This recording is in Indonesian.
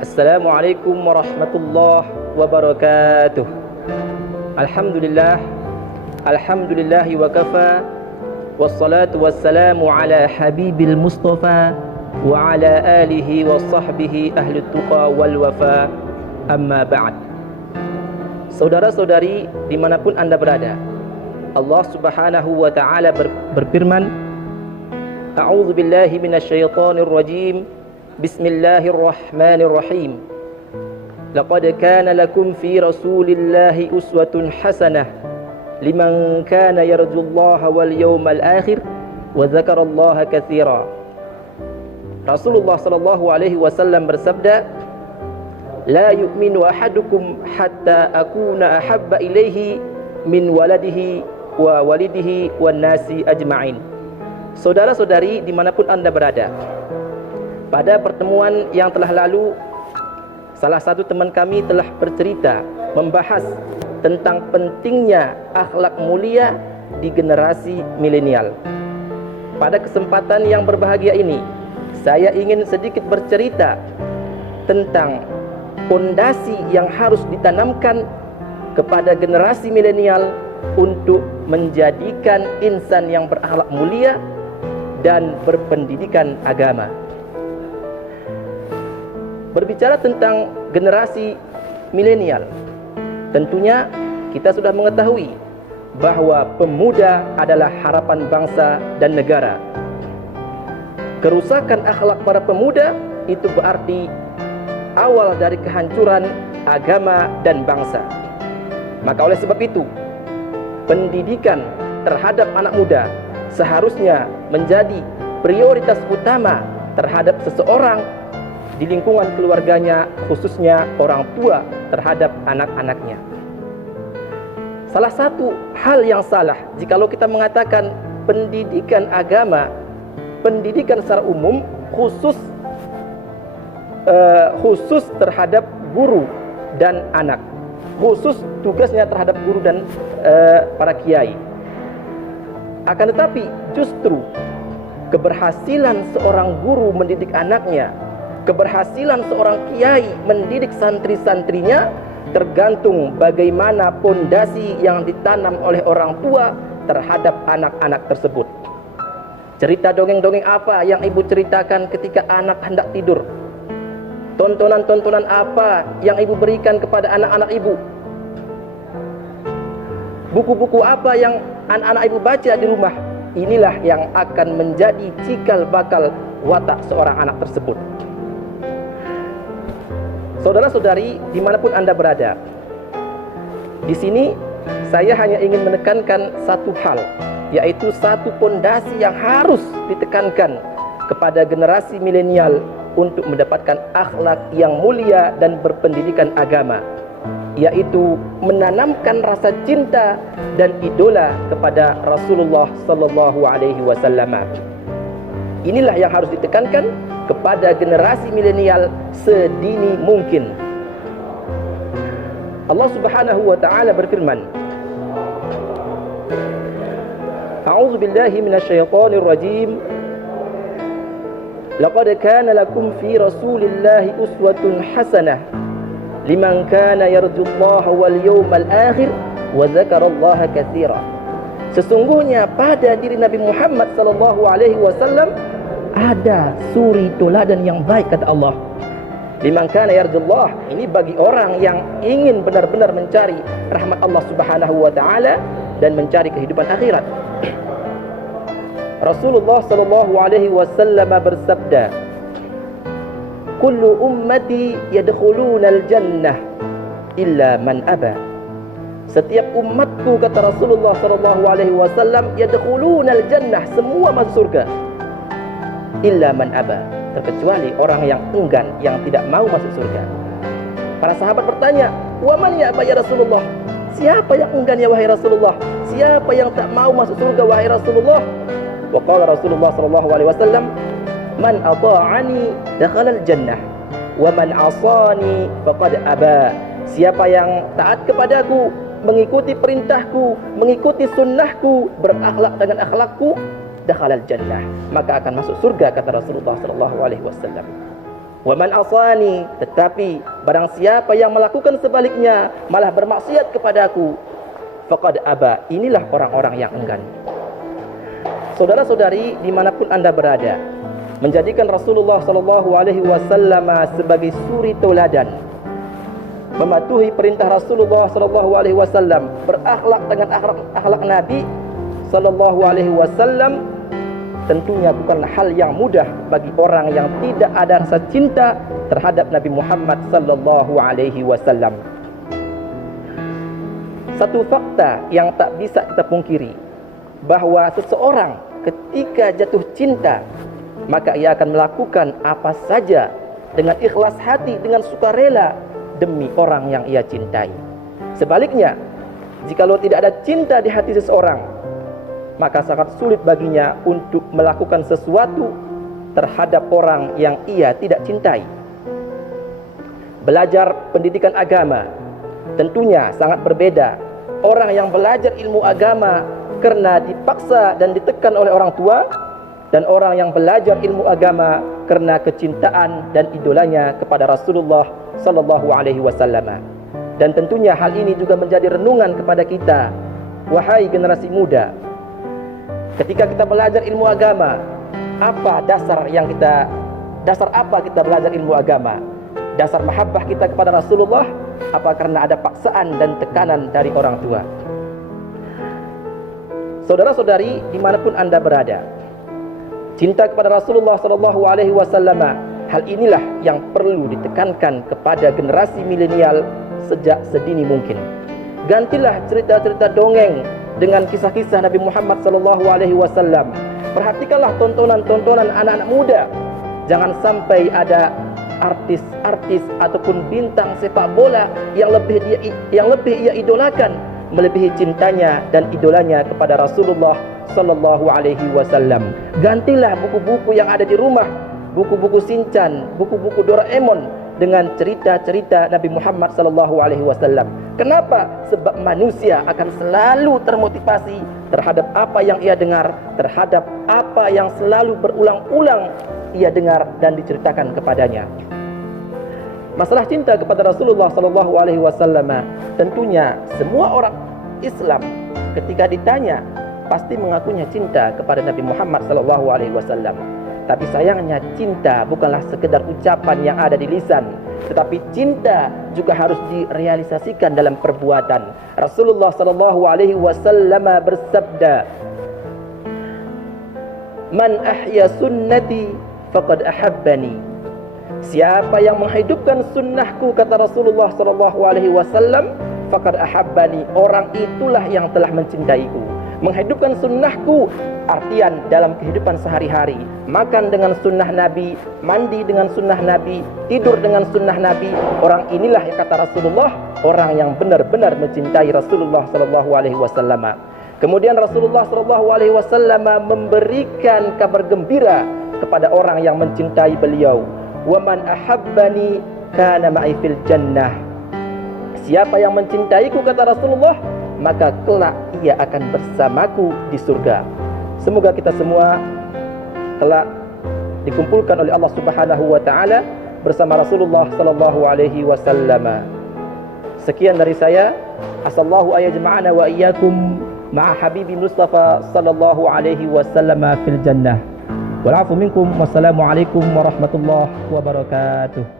Assalamualaikum warahmatullahi wabarakatuh. Alhamdulillah, alhamdulillahi wa kafa, wassalatu wassalamu ala habibil mustafa wa ala alihi wa sahbihi ahli tuqa wal wafa, amma ba'd. Saudara-saudari dimanapun anda berada, Allah subhanahu wa ta'ala berfirman, A'udzu billahi minasyaitonir rajim. Bismillahirrahmanirrahim. Laqad kana lakum fi Rasulillahi uswatun hasanah liman kana yarjullaha wal yawmal akhir wa dzakarallaha katsira. Rasulullah sallallahu alaihi wasallam bersabda, La yu'minu ahadukum hatta akuna ahabba ilaihi min waladihi wa walidihi wan nasi ajma'in. Saudara-saudari dimanapun anda berada, pada pertemuan yang telah lalu, salah satu teman kami telah bercerita membahas tentang pentingnya akhlak mulia di generasi milenial. Pada kesempatan yang berbahagia ini, saya ingin sedikit bercerita tentang fondasi yang harus ditanamkan kepada generasi milenial untuk menjadikan insan yang berakhlak mulia dan berpendidikan agama. Berbicara tentang generasi milenial, tentunya kita sudah mengetahui bahwa pemuda adalah harapan bangsa dan negara. Kerusakan akhlak para pemuda itu berarti awal dari kehancuran agama dan bangsa. Maka oleh sebab itu, pendidikan terhadap anak muda seharusnya menjadi prioritas utama terhadap seseorang di lingkungan keluarganya, khususnya orang tua terhadap anak-anaknya. Salah satu hal yang salah jikalau kita mengatakan pendidikan agama, pendidikan secara umum khusus terhadap guru dan anak, khusus tugasnya terhadap guru dan para kiai. Akan tetapi justru keberhasilan seorang guru mendidik anaknya, keberhasilan seorang kiai mendidik santri-santrinya tergantung bagaimana pondasi yang ditanam oleh orang tua terhadap anak-anak tersebut. Cerita dongeng-dongeng apa yang ibu ceritakan ketika anak hendak tidur? Tontonan-tontonan apa yang ibu berikan kepada anak-anak ibu? Buku-buku apa yang anak-anak ibu baca di rumah? Inilah yang akan menjadi cikal bakal watak seorang anak tersebut. Saudara-saudari dimanapun anda berada, di sini saya hanya ingin menekankan satu hal, yaitu satu pondasi yang harus ditekankan kepada generasi milenial untuk mendapatkan akhlak yang mulia dan berpendidikan agama, yaitu menanamkan rasa cinta dan idola kepada Rasulullah sallallahu alaihi wasallam. Inilah yang harus ditekankan kepada generasi milenial sedini mungkin. Allah Subhanahu wa taala berfirman, A'udzu billahi minasyaitonir rajim. Laqad kana lakum fi Rasulillahi uswatun hasanah liman kana yarjullaha wal yawmal akhir wa dzakarallaha katsira. Sesungguhnya pada diri Nabi Muhammad sallallahu alaihi wasallam ada suri teladan yang baik, kata Allah. Liman kana yarjullah, ini bagi orang yang ingin benar-benar mencari rahmat Allah Subhanahu wa taala dan mencari kehidupan akhirat. Rasulullah sallallahu alaihi wasallam bersabda, Kullu ummati yadkhulunal jannah illa man aba. Setiap umatku, kata Rasulullah sallallahu alaihi wasallam, yadkhulunal jannah, semua masuk surga. Illa man aba, terkecuali orang yang enggan, yang tidak mau masuk surga. Para sahabat bertanya, "Wa man ya'ba ya Rasulullah?" Siapa yang enggan ya wahai Rasulullah? Siapa yang tak mau masuk surga wahai Rasulullah? Wa qala Rasulullah sallallahu alaihi wasallam, "Man ata'ani dakhala al-jannah wa man 'asani faqad aba." Siapa yang taat kepadaku, mengikuti perintahku, mengikuti sunnahku, berakhlak dengan akhlakku, dakhalal jannah, maka akan masuk surga, kata Rasulullah sallallahu alaihi wasallam. Wa man asani, tetapi barang siapa yang melakukan sebaliknya, malah bermaksiat kepadaku, faqad aba, inilah orang-orang yang enggan. Saudara-saudari dimanapun anda berada, menjadikan Rasulullah SAW sebagai suri tauladan, mematuhi perintah Rasulullah SAW, berakhlak dengan akhlak Nabi SAW, tentunya bukan hal yang mudah bagi orang yang tidak ada rasa cinta terhadap Nabi Muhammad SAW. Satu fakta yang tak bisa kita pungkiri, bahwa seseorang ketika jatuh cinta, maka ia akan melakukan apa saja dengan ikhlas hati, dengan sukarela demi orang yang ia cintai. Sebaliknya, jikalau tidak ada cinta di hati seseorang, maka sangat sulit baginya untuk melakukan sesuatu terhadap orang yang ia tidak cintai. Belajar pendidikan agama tentunya sangat berbeda. Orang yang belajar ilmu agama karena dipaksa dan ditekan oleh orang tua, dan orang yang belajar ilmu agama karena kecintaan dan idolanya kepada Rasulullah SAW. Dan tentunya hal ini juga menjadi renungan kepada kita, wahai generasi muda. Ketika kita belajar ilmu agama, apa dasar apa kita belajar ilmu agama? Dasar mahabbah kita kepada Rasulullah, apa karena ada paksaan dan tekanan dari orang tua? Saudara-saudari dimanapun anda berada, cinta kepada Rasulullah SAW, hal inilah yang perlu ditekankan kepada generasi milenial sejak sedini mungkin. Gantilah cerita-cerita dongeng dengan kisah-kisah Nabi Muhammad SAW. Perhatikanlah tontonan-tontonan anak-anak muda. Jangan sampai ada artis-artis ataupun bintang sepak bola yang lebih ia idolakan, melebihi cintanya dan idolanya kepada Rasulullah SAW. Gantilah buku-buku yang ada di rumah, buku-buku Shinchan, buku-buku Doraemon dengan cerita-cerita Nabi Muhammad SAW. Kenapa? Sebab manusia akan selalu termotivasi terhadap apa yang ia dengar, terhadap apa yang selalu berulang-ulang ia dengar dan diceritakan kepadanya. Masalah cinta kepada Rasulullah SAW, tentunya semua orang Islam ketika ditanya pasti mengakunya cinta kepada Nabi Muhammad SAW. Tapi sayangnya cinta bukanlah sekedar ucapan yang ada di lisan, tetapi cinta juga harus direalisasikan dalam perbuatan. Rasulullah SAW bersabda, "Man ahya sunnati faqad ahabbani." Siapa yang menghidupkan sunnahku, kata Rasulullah SAW, faqad ahabbani, orang itulah yang telah mencintaiku. Menghidupkan sunnahku artian dalam kehidupan sehari-hari, makan dengan sunnah Nabi, mandi dengan sunnah Nabi, tidur dengan sunnah Nabi. Orang inilah yang kata Rasulullah, orang yang benar-benar mencintai Rasulullah SAW. Kemudian Rasulullah SAW memberikan kabar gembira kepada orang yang mencintai beliau. Wa man ahabbani kana ma'i fil jannah. Siapa yang mencintaiku, kata Rasulullah, maka kelak ia akan bersamaku di surga. Semoga kita semua telah dikumpulkan oleh Allah Subhanahu wa taala bersama Rasulullah sallallahu alaihi wasallam. Sekian dari saya. Asallahu ayajma'ana wa iyyakum ma'a habibi Mustafa sallallahu alaihi wasallam fil jannah. Wal 'afu minkum. Wassalamu alaikum warahmatullahi wabarakatuh.